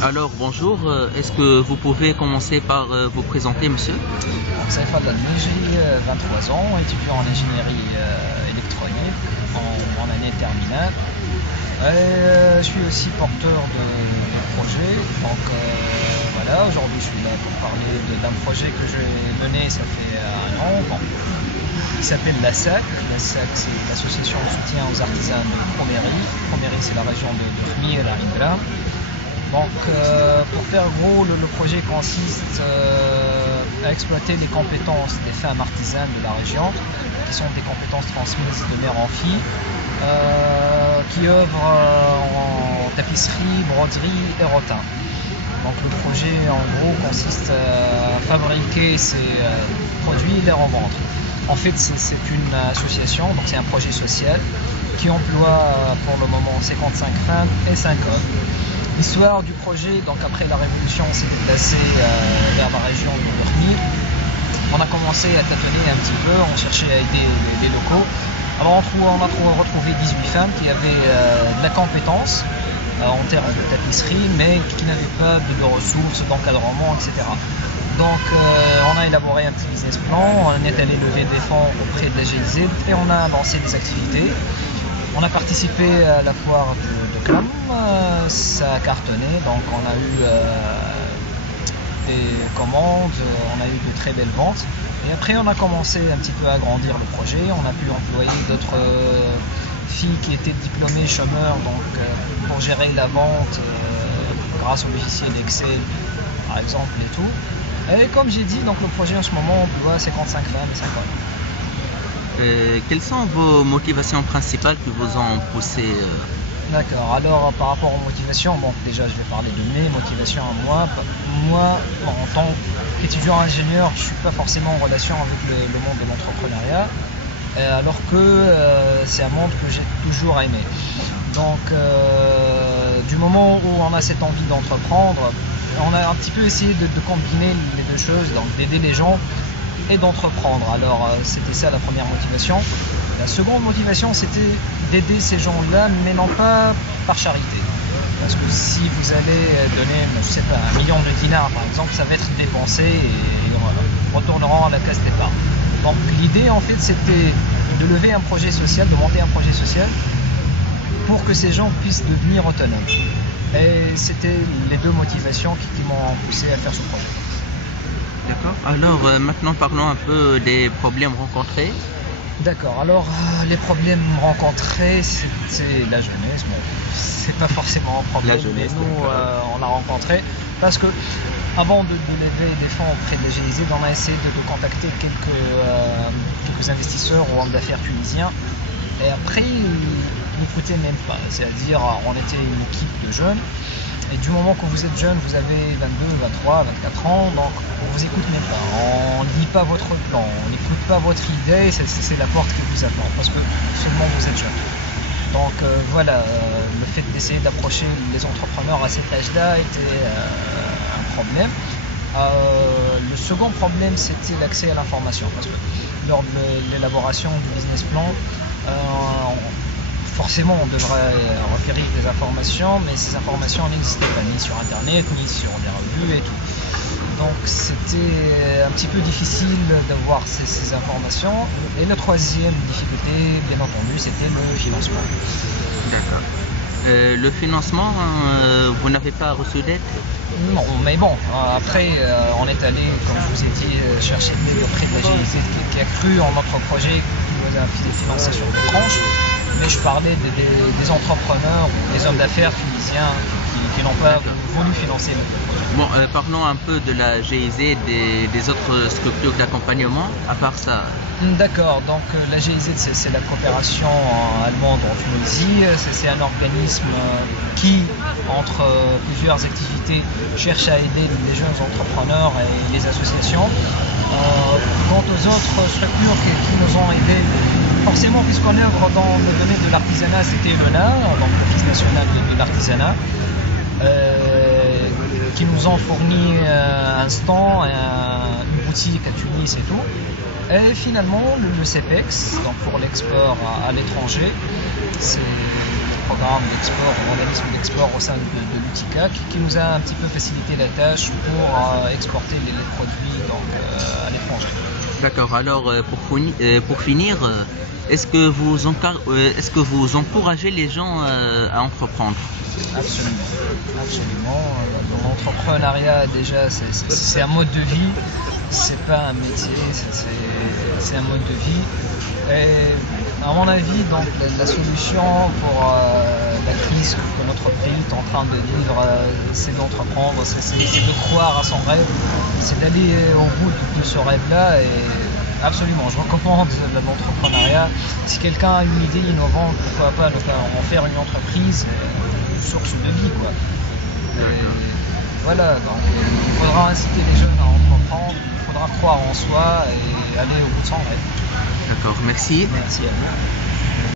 Alors bonjour, est-ce que vous pouvez commencer par vous présenter, monsieur? Saïf Al-Almi, j'ai 23 ans, étudiant en ingénierie électronique en année terminale. Je suis aussi porteur de projets. Donc voilà, aujourd'hui je suis là pour parler d'un projet que j'ai mené, ça fait un an. Bon, il s'appelle la SAC. La SAC, c'est l'association de soutien aux artisans de Proméry. Proméry, c'est la région de Khmir à Indra. Donc, pour faire gros, le projet consiste à exploiter les compétences des femmes artisanes de la région, qui sont des compétences transmises de mère en fille, qui œuvrent en tapisserie, broderie et rotin. Donc, le projet, en gros, consiste à fabriquer ces produits et les revendre. En fait, c'est une association, donc c'est un projet social qui emploie pour le moment 55 femmes et 5 hommes. L'histoire du projet, donc après la Révolution, s'est déplacée vers la région de Khmir. On a commencé à tâtonner un petit peu, on cherchait à aider les locaux. Alors on a retrouvé 18 femmes qui avaient de la compétence en termes de tapisserie, mais qui n'avaient pas de ressources, d'encadrement, etc. Donc on a élaboré un petit business plan, on est allé lever des fonds auprès de la GIZ et on a lancé des activités. On a participé à la foire de Clam, ça a cartonné, donc on a eu des commandes, on a eu de très belles ventes. Et après on a commencé un petit peu à agrandir le projet, on a pu employer d'autres filles qui étaient diplômées chômeurs donc, pour gérer la vente grâce au logiciel Excel par exemple et tout. Et comme j'ai dit, donc le projet en ce moment emploie 55 femmes et 50 hommes. Quelles sont vos motivations principales qui vous ont poussé D'accord, alors par rapport aux motivations, bon déjà je vais parler de mes motivations à moi. Moi, en tant qu'étudiant ingénieur, je ne suis pas forcément en relation avec le monde de l'entrepreneuriat, alors que c'est un monde que j'ai toujours aimé. Donc du moment où on a cette envie d'entreprendre, on a un petit peu essayé de combiner les deux choses, donc d'aider les gens et d'entreprendre. Alors c'était ça la première motivation. La seconde motivation, c'était d'aider ces gens-là, mais non pas par charité. Parce que si vous allez donner, je sais pas, 1 million de dinars par exemple, ça va être dépensé et voilà, retourneront à la case départ. Donc l'idée en fait c'était de lever un projet social, de monter un projet social pour que ces gens puissent devenir autonomes. Et c'était les deux motivations qui m'ont poussé à faire ce projet. D'accord. Alors maintenant parlons un peu des problèmes rencontrés. D'accord, alors les problèmes rencontrés, c'était la jeunesse, bon, c'est pas forcément un problème, mais nous on l'a rencontré parce que avant de lever des fonds auprès de la GIZ, on a essayé de contacter quelques investisseurs ou hommes d'affaires tunisiens et après ils ne coûtaient même pas, c'est-à-dire on était une équipe de jeunes. Et du moment que vous êtes jeune, vous avez 22, 23, 24 ans, donc on vous écoute même pas. On ne lit pas votre plan, on n'écoute pas votre idée, c'est la porte qui vous attend, parce que seulement vous êtes jeune. Donc voilà, le fait d'essayer d'approcher les entrepreneurs à cet âge-là était un problème. Le second problème, c'était l'accès à l'information, parce que lors de l'élaboration du business plan, forcément, on devrait requérir des informations, mais ces informations n'existaient pas ni sur Internet, ni sur des revues et tout. Donc c'était un petit peu difficile d'avoir ces informations. Et la troisième difficulté, bien entendu, c'était le financement. D'accord. Le financement, vous n'avez pas reçu d'aide? Non, mais bon, après on est allé, comme je vous ai dit, chercher de l'aide auprès de la GIZ qui a cru en notre projet, qui nous a financé sur deux tranches. Mais je parlais des entrepreneurs, des hommes d'affaires tunisiens qui n'ont pas voulu financer le projet. Bon, parlons un peu de la GIZ et des autres structures d'accompagnement, à part ça. D'accord, donc la GIZ c'est la coopération allemande en Tunisie, c'est un organisme qui, entre plusieurs activités, cherche à aider les jeunes entrepreneurs et les associations. Quant aux autres structures qui nous ont aidés, forcément puisqu'on œuvre dans le domaine de l'artisanat, c'était l'ONA, donc l'Office national de l'artisanat, qui nous ont fourni un stand, une boutique à Tunis et tout. Et finalement, le CEPEX, donc pour l'export à l'étranger, c'est le programme d'export, l'organisme d'export au sein de Butica qui nous a un petit peu facilité la tâche pour exporter les produits donc, à l'étranger. D'accord. Alors, pour finir, est-ce que vous encouragez les gens à entreprendre? Absolument, absolument. Dans l'entrepreneuriat, déjà, c'est un mode de vie, c'est pas un métier, c'est un mode de vie. Et à mon avis, donc, la solution pour la crise que notre pays est en train de vivre, c'est d'entreprendre, c'est de croire à son rêve, c'est d'aller au bout de ce rêve-là. Et absolument, je recommande l'entrepreneuriat. Si quelqu'un a une idée innovante, pourquoi pas en faire une entreprise, une source de vie, quoi. Et voilà, donc il faudra inciter les jeunes à entreprendre, il faudra croire en soi et aller au bout de son rêve. D'accord, merci. Merci à vous.